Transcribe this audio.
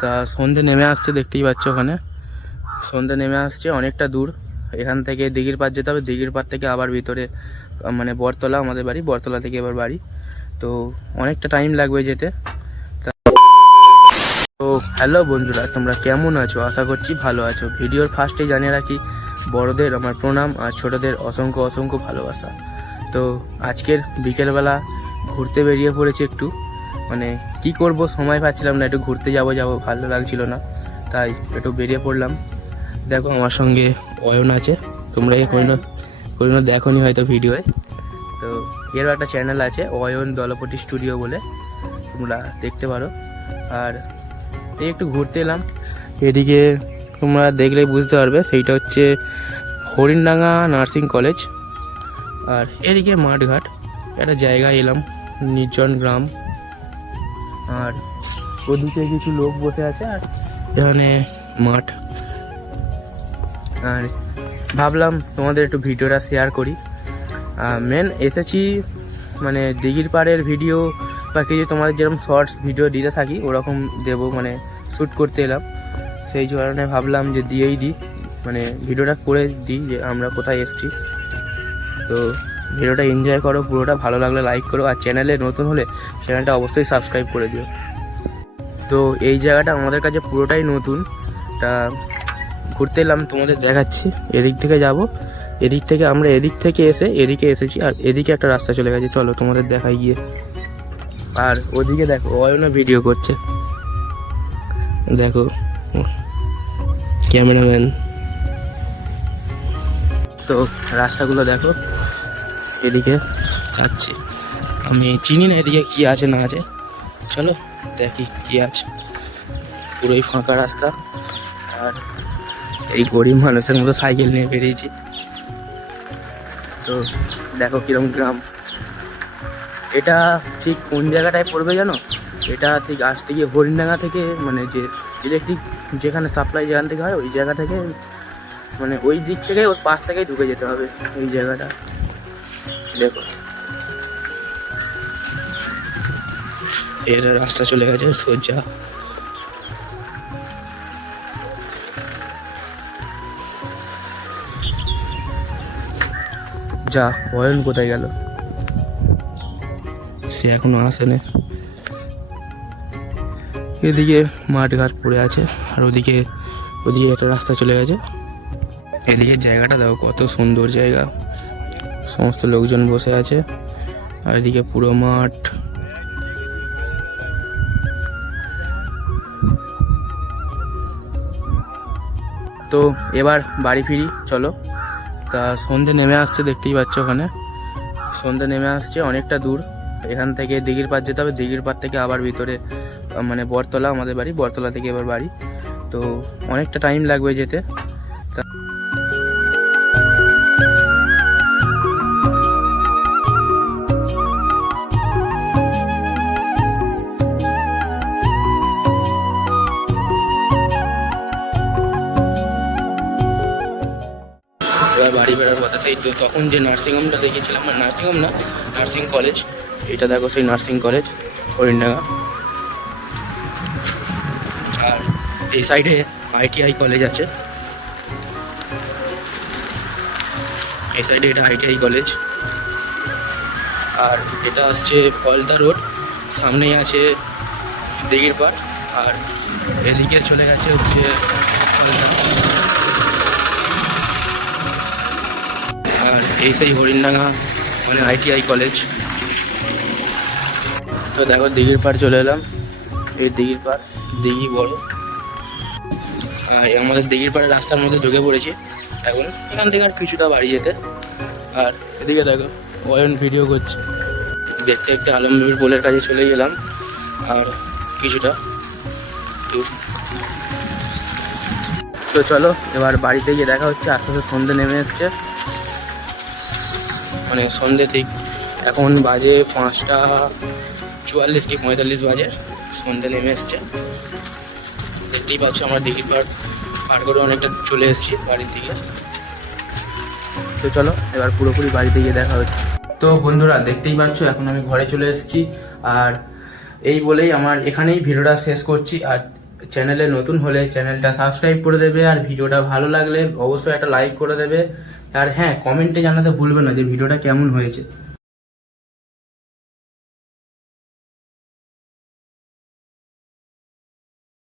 তা সন্ধে নেমে আসছে, দেখতেই পাচ্ছ ওখানে সন্ধে নেমে আসছে, অনেকটা দূর। এখান থেকে দিঘির পাড় যেতে হবে, দিঘির পাড় থেকে আবার ভিতরে মানে বটতলা আমাদের বাড়ি, বটতলা থেকে এবার বাড়ি, তো অনেকটা টাইম লাগবে যেতে। তো হ্যালো বন্ধুরা, তোমরা কেমন আছো? আশা করছি ভালো আছো। ভিডিওর ফার্স্টে জানিয়ে রাখি বড়দের আমার প্রণাম আর ছোটদের অসংখ্য অসংখ্য ভালোবাসা। তো আজকের বিকেলবেলা ঘুরতে বেরিয়ে পড়েছি একটু, মানে কি করব, সময় পাচ্ছিলাম না, একটু ঘুরতে যাব ভালো লাগছিল না, তাই একটু বেরিয়ে পড়লাম। দেখো আমার সঙ্গে অয়ন আছে, তোমরা কোনো দেখোনি হয়তো ভিডিওয়ে, তো এরও একটা চ্যানেল আছে অয়ন দলপতি স্টুডিও বলে, তোমরা দেখতে পারো। আর এই একটু ঘুরতে এলাম, এদিকে তোমরা দেখলেই বুঝতে পারবে, সেইটা হচ্ছে হরিণডাঙ্গা নার্সিং কলেজ, আর এদিকে মাঠঘাট, একটা জায়গায় এলাম, নির্জন গ্রাম, আর ওদিকে কিছু লোক বসে আছে, আর এখানে মাঠ। আর ভাবলাম তোমাদের একটু ভিডিওটা শেয়ার করি। মেন এসেছি মানে দিঘির পাড়ের ভিডিও বা কিছু তোমাদের যেরকম শর্টস ভিডিও দিতে থাকি ওরকম দেবো, মানে শ্যুট করতে এলাম, সেই কারণে ভাবলাম যে দিয়েই দিই, মানে ভিডিওটা করে দিই যে আমরা কোথায় এসেছি। তো ভিডিওটা এনজয় করো পুরোটা, ভালো লাগলে লাইক করো, আর চ্যানেলে নতুন হলে চ্যানেলটা অবশ্যই সাবস্ক্রাইব করে দিও। তো এই জায়গাটা আমাদের কাছে পুরোটাই নতুন, তা ঘুরতে এলাম, তোমাদের দেখাচ্ছি। এদিক থেকে যাব, এদিক থেকে আমরা এদিক থেকে এসে এদিকে এসেছি, আর এদিকে একটা রাস্তা চলে গেছে, চলো তোমাদের দেখাই গিয়ে। আর ওদিকে দেখো অয়না ভিডিও করছে, দেখো ক্যামেরাম্যান। তো রাস্তাগুলো দেখো, এদিকে যাচ্ছি, আমি চিনি না এদিকে কি আছে না আছে, চলো দেখি কি আছে। পুরোই ফাঁকা রাস্তা, আর এই গরিব মানুষের মতো সাইকেল নিয়ে বেরিয়েছি। তো দেখো কিরম গ্রাম, এটা ঠিক কোন জায়গাটায় পড়বে জানো? এটা ঠিক আসতে গিয়ে হরিণডাঙ্গা থেকে, মানে যে ইলেকট্রিক যেখানে সাপ্লাই যেখান থেকে হয় ওই জায়গা থেকে, মানে ওই দিক থেকে ওর পাশ থেকেই ঢুকে যেতে হবে এই জায়গাটা। দেখো এর রাস্তা চলে গেছে সোজা। যা, অয়ন কোথায় গেল? সে এখনো আসেনি। এদিকে মাঠঘাট পড়ে আছে, আর ওদিকে একটা রাস্তা চলে গেছে। এদিকে জায়গাটা দেখো কত সুন্দর জায়গা, সমস্ত লোকজন বসে আছে, আর এদিকে পুরো মাঠ। তো এবার বাড়ি ফিরি, চলো। তা সন্ধে নেমে আসছে, দেখতেই পাচ্ছ ওখানে সন্ধে নেমে আসছে, অনেকটা দূর। এখান থেকে দিঘির পাড় যেতে হবে, দিঘির পাড় থেকে আবার ভিতরে মানে বটতলা আমাদের বাড়ি, বটতলা থেকে এবার বাড়ি, তো অনেকটা টাইম লাগবে যেতে। এবার বাড়ি বেরোর কথা, সেই তখন যে নার্সিংহোমটা দেখেছিলাম, মানে নার্সিংহোম না, নার্সিং কলেজ, এটা দেখো সেই নার্সিং কলেজ হরিণডাঙ্গা। আর এই সাইডে ITI কলেজ আছে, এই সাইডে এটা ITI কলেজ। আর এটা আসছে পলতা রোড, সামনেই আছে দিঘির পাড়, আর এদিকে চলে গেছে হচ্ছে পলতা। আর এই সেই হরিণডাঙ্গা মানে ITI কলেজ। তো দেখো দিঘির পাড় চলে এলাম, এই দিঘির পাড়, দিঘি বড়, আর আমাদের দিঘির পাড়ের রাস্তার মধ্যে ঢুকে পড়েছি এখন, এখান থেকে আর কিছুটা বাড়ি যেতে। আর এদিকে দেখো অয়ন ভিডিও করছে, দেখতে দেখতে আলমগীর পোলের কাছে চলে গেলাম, আর কিছুটা দূর। তো চলো এবার বাড়িতে গিয়ে দেখা হচ্ছে। আস্তে আস্তে সন্ধে নেমে এসছে, মানে সন্ধে ঠিক এখন বাজে 5:44 কি 45 বাজে, সন্ধে নেমে এসছে। দেখতেই পাচ্ছ আমরা দিঘির পার করে অনেকটা চলে এসেছি বাড়ির দিকে। তো চলো এবার পুরোপুরি বাড়িতে গিয়ে দেখা হচ্ছে। তো বন্ধুরা দেখতেই পাচ্ছ এখন আমি ঘরে চলে এসেছি, আর এই বলেই আমার এখানেই ভিডিওটা শেষ করছি। আর চ্যানেলে নতুন হলে চ্যানেলটা সাবস্ক্রাইব করে দেবে, আর ভিডিওটা ভালো লাগলে অবশ্যই একটা লাইক করে দেবে। আর হ্যাঁ, কমেন্টে জানাতে ভুলবে না যে ভিডিওটা কেমন হয়েছে।